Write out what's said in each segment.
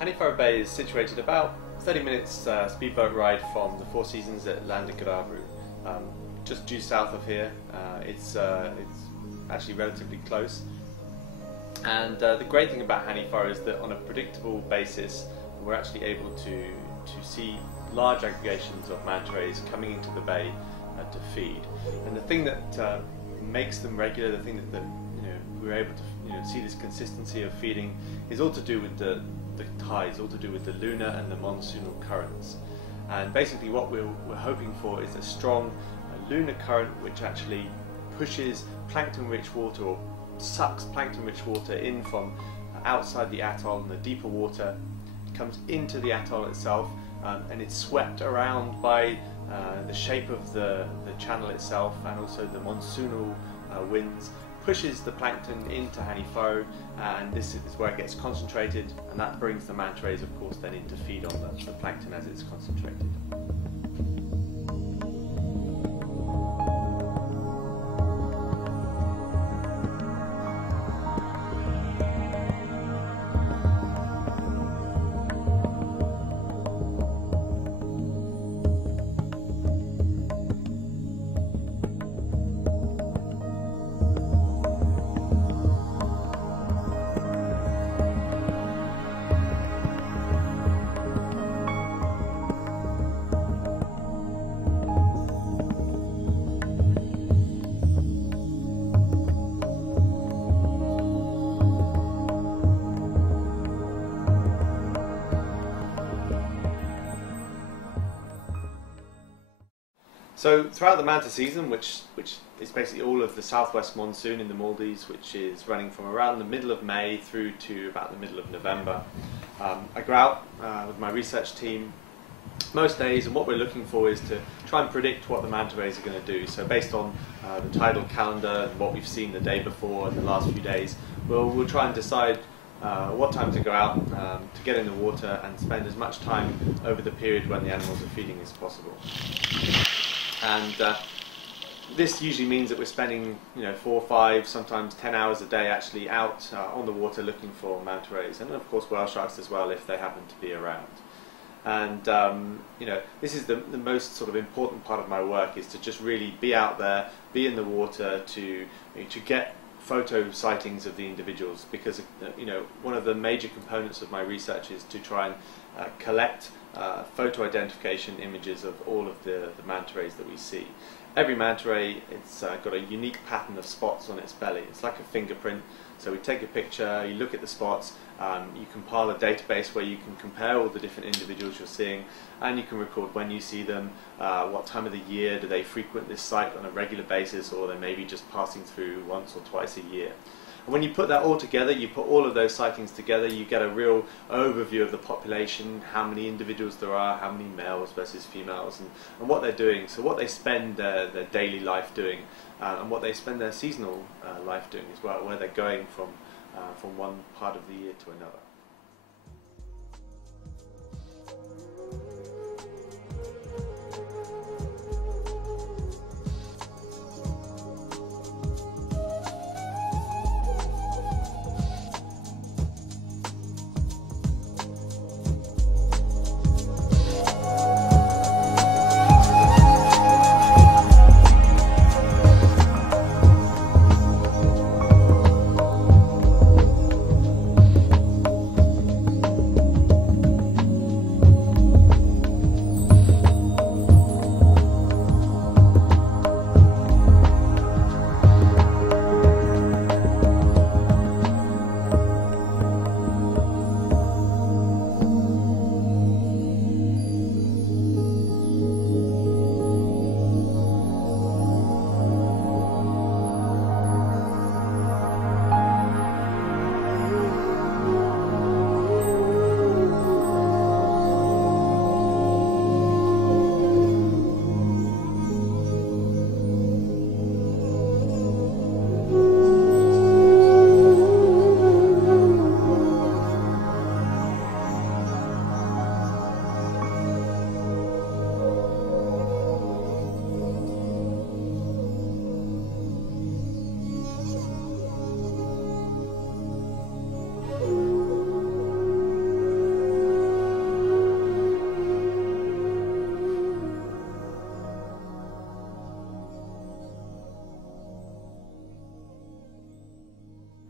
Hanifaru Bay is situated about 30 minutes speedboat ride from the Four Seasons at Aggregations, just due south of here. It's actually relatively close. And the great thing about Hanifaru is that on a predictable basis we're actually able to see large aggregations of manta rays coming into the bay to feed. And the thing that makes them regular, the thing that we're able to see this consistency of feeding is all to do with the tides, all to do with the lunar and the monsoonal currents. And basically what we're hoping for is a strong lunar current which actually pushes plankton-rich water, or sucks plankton-rich water in from outside the atoll and the deeper water. It comes into the atoll itself, and it's swept around by the shape of the channel itself, and also the monsoonal winds pushes the plankton into Hanifaru, and this is where it gets concentrated, and that brings the manta rays, of course, then in to feed on the plankton as it's concentrated. So throughout the manta season, which is basically all of the southwest monsoon in the Maldives, which is running from around the middle of May through to about the middle of November, I go out with my research team most days, and what we're looking for is to try and predict what the manta rays are going to do. So based on the tidal calendar and what we've seen the day before and the last few days, we'll try and decide what time to go out to get in the water and spend as much time over the period when the animals are feeding as possible. And this usually means that we're spending 4, 5, sometimes 10 hours a day actually out on the water looking for manta rays, and of course whale sharks as well if they happen to be around. And this is the most sort of important part of my work, is to just really be out there, be in the water, to get photo sightings of the individuals, because one of the major components of my research is to try and collect photo identification images of all of the manta rays that we see. Every manta ray, it's got a unique pattern of spots on its belly. It's like a fingerprint. So we take a picture, you look at the spots, you compile a database where you can compare all the different individuals you're seeing, and you can record when you see them, what time of the year, do they frequent this site on a regular basis, or they may be just passing through once or twice a year. And when you put that all together, you put all of those sightings together, you get a real overview of the population, how many individuals there are, how many males versus females, and what they're doing. So what they spend their daily life doing, and what they spend their seasonal life doing as well, where they're going from one part of the year to another.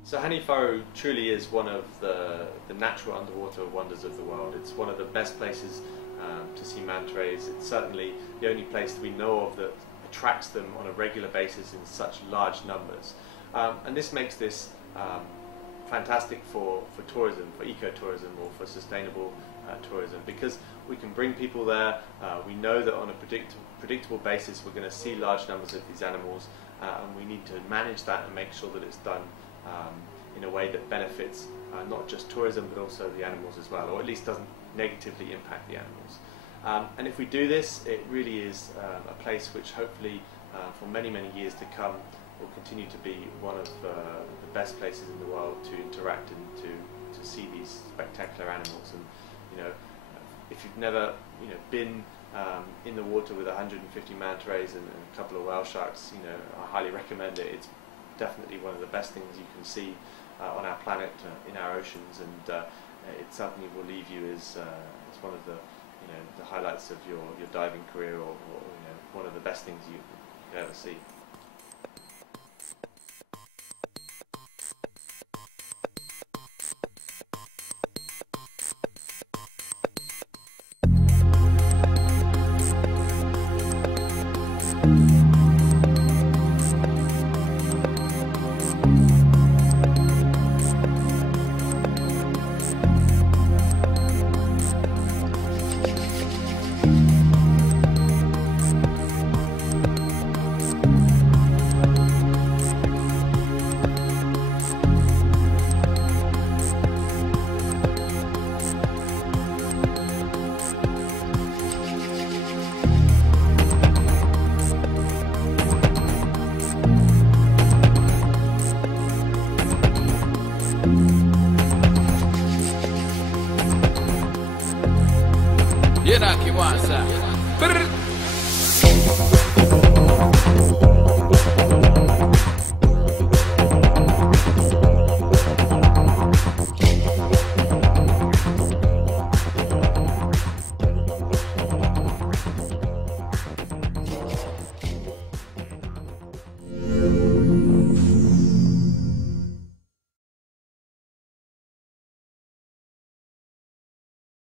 So Hanifaru truly is one of the natural underwater wonders of the world. It's one of the best places to see manta rays. It's certainly the only place that we know of that attracts them on a regular basis in such large numbers. And this makes this fantastic for tourism, for ecotourism or for sustainable tourism, because we can bring people there. We know that on a predictable basis we're going to see large numbers of these animals, and we need to manage that and make sure that it's done in a way that benefits not just tourism but also the animals as well, or at least doesn't negatively impact the animals. And if we do this, it really is a place which hopefully for many, many years to come will continue to be one of the best places in the world to interact and to see these spectacular animals. And if you've never been in the water with 150 manta rays and a couple of whale sharks, I highly recommend it. It's definitely one of the best things you can see on our planet, in our oceans, and it certainly will leave you as one of the highlights of your diving career, or one of the best things you could ever see. You know, Kiwasa.